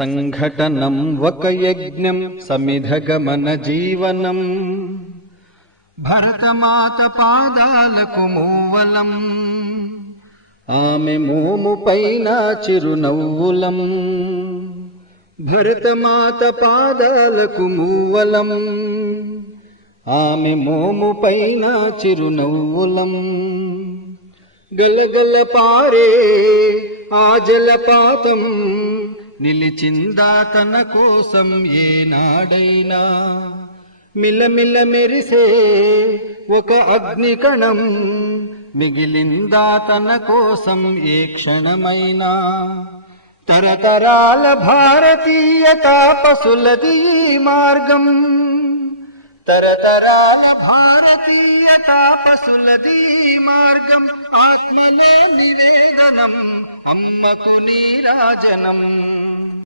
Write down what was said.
సంఘటనం ఒక యజ్ఞం సమిధగమన జీవనం భరతమాత పాదాలకు మూవలం ఆమె మోము పైన చిరునవ్వులం భరతమాత పాదాలకు మూవలం ఆమె మోము పైన చిరునవ్వులం గలగల పారే ఆ జలపాతం నిలిచిందా తన కోసం ఏనాడైనా మిలమిల మెరిసే ఒక అగ్నికణం మిగిలిందా తన కోసం ఏ క్షణమైనా తరతరాల భారతీయ తాపసులది ఈ మార్గం తరతరాల భారతీయ తాపసులది ఈ మార్గం ఆత్మలే నివేదనం అమ్మకు నీరాజనం